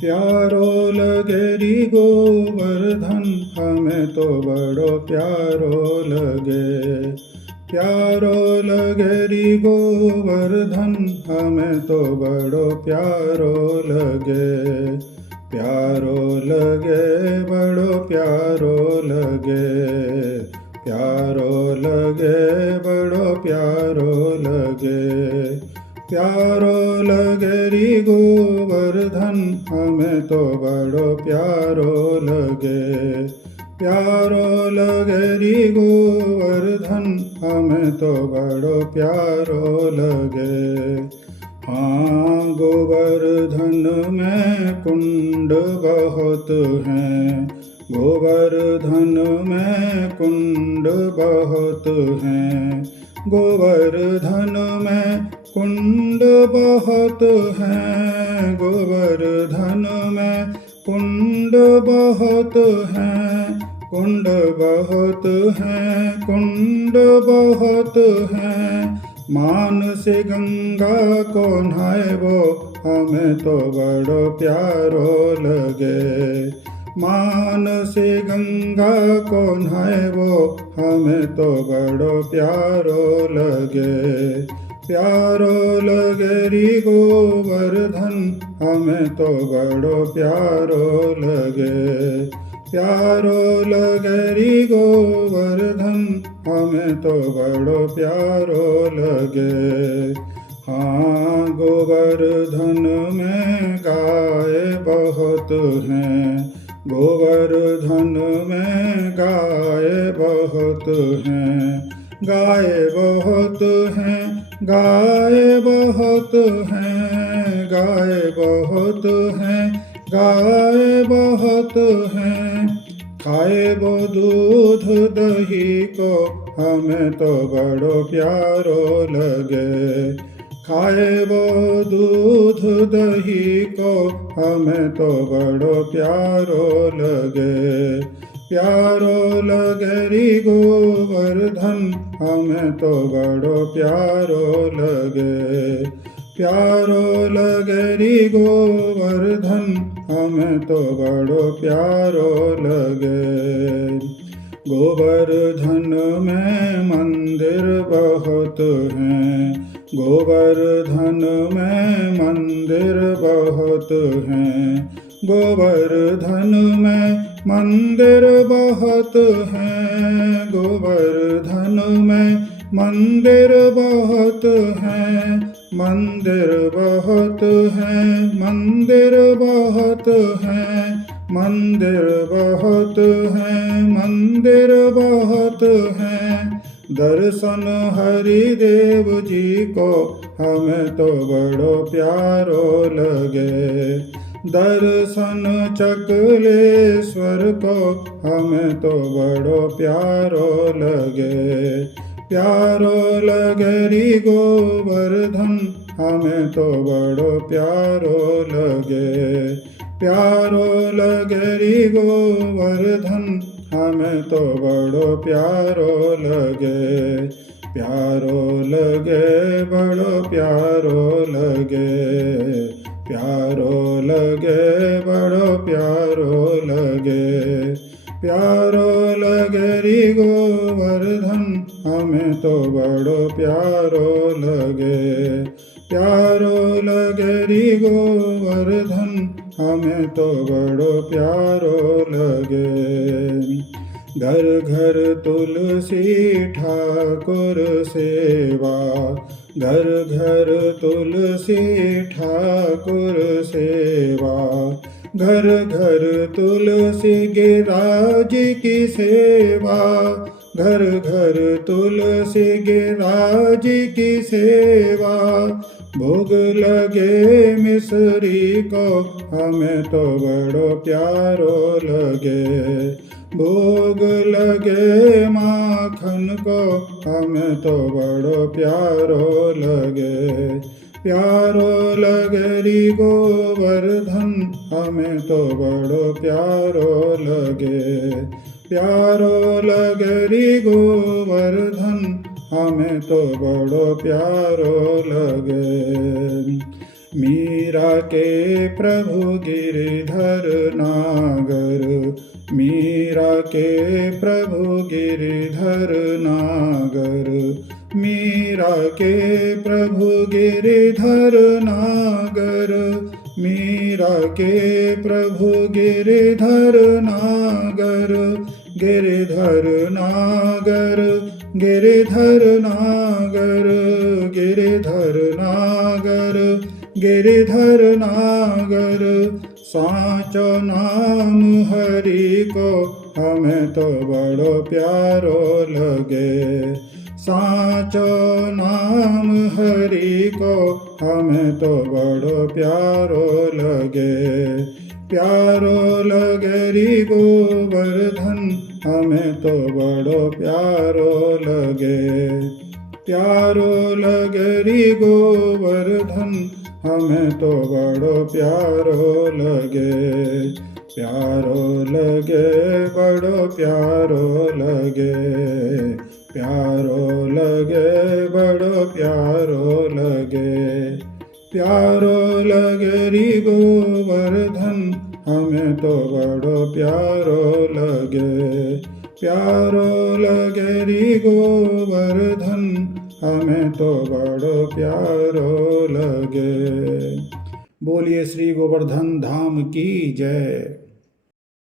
प्यारो लगे री गोवर्धन हमें तो बड़ो प्यारो लगे। प्यारो लगे री गोवर्धन हमें तो बड़ो प्यारो लगे। प्यारो लगे बड़ो प्यारो लगे। प्यारो लगे बड़ो प्यारो लगे। प्यारो लगे री गोवर्धन हमें तो बड़ो प्यारो लगे। प्यारो लगे री गोवर्धन हमें तो बड़ो प्यारो लगे। हाँ गोवर्धन में कुंड बहुत हैं। गोवर्धन में कुंड बहुत हैं। गोवर्धन में कुंड बहुत हैं। गोवर्धन में कुंड बहुत हैं। कुंड बहुत हैं। कुंड बहुत हैं। मान से गंगा को नहाए वो हमें तो बड़ो प्यारो लगे। मान से गंगा को नहाए वो हमें तो बड़ो प्यारो लगे। प्यारो लगे री गोवर्धन हमें तो बड़ो प्यारो लगे। प्यारो लगे री गोवर्धन हमें तो बड़ो प्यारो लगे। हाँ गोवर्धन में गाय बहुत हैं। गोवर्धन में गाय बहुत हैं। गाय बहुत हैं। गाय बहुत हैं। गाय बहुत हैं। गाय बहुत हैं। खाए वो दूध दही को हमें तो बड़ो प्यारो लगे। खाए वो दूध दही को हमें तो बड़ो प्यारो लगे। प्यारो लगे री गोवर्धन हमें तो बड़ो प्यारो लगे। प्यारो लगे री गोवर्धन हमें तो बड़ो प्यारो लगे। गोवर्धन में मंदिर बहुत हैं। गोवर्धन में मंदिर बहुत हैं। गोवर्धन में मंदिर बहुत हैं। गोवर्धन में मंदिर बहुत हैं। मंदिर बहुत हैं। मंदिर बहुत हैं। मंदिर बहुत हैं। मंदिर बहुत हैं। दर्शन हरि देव जी को हमें तो बड़ो प्यारो लगे। दर्शन चकलेश्वर को हमें तो बड़ो प्यारो लगे। प्यारो लगे री गोवर्धन हमें तो बड़ो प्यारो लगे। प्यारो लगे री गोवर्धन हमें तो बड़ो प्यारो लगे। प्यारो लगे बड़ो प्यारो लगे। प्यारो लगे बड़ो प्यारो लगे। प्यारो लगे री गोवर्धन हमें तो बड़ो प्यारो लगे। प्यारो लगे री गोवर्धन हमें तो बड़ो प्यारो लगे। घर घर तुलसी ठाकुर सेवा। घर घर तुलसी ठाकुर सेवा। घर घर तुलसी गिराज की सेवा। घर घर तुलसी गिराज की सेवा। भोग लगे मिसरी को हमें तो बड़ो प्यारो लगे। भोग लगे माखन को हमें तो बड़ो प्यारो लगे। प्यारो लगे री गोवर्धन हमें तो बड़ो प्यारो लगे। प्यारो लगे री गोवर्धन हमें तो बड़ो प्यारो लगे। मीरा के प्रभु गिरिधर नागर, मीरा के प्रभु गिरिधर नागर, मीरा के प्रभु गिरिधर नागर, मीरा के प्रभु गिरिधर नागर, गिरिधर नागर, गिरिधर नागर, गिरिधर नागर, गिरिधर नागर। साचो नाम हरि को हमें तो बड़ो प्यारो लगे, साचो नाम हरि को हमें तो बड़ो प्यारो लगे, प्यारो लगे री गोवर्धन हमें तो बड़ो प्यारो लगे, प्यारो लगे री गोवर्धन हमें तो बड़ो प्यारो लगे, प्यारो लगे बड़ो प्यारो लगे, प्यारो लगे बड़ो प्यारो लगे, प्यारो लगे री गोवर्धन हमें तो बड़ो प्यारो लगे, प्यारो लगे री गोवर्धन हमें तो बड़ो प्यारो लगे। बोलिए श्री गोवर्धन धाम की जय।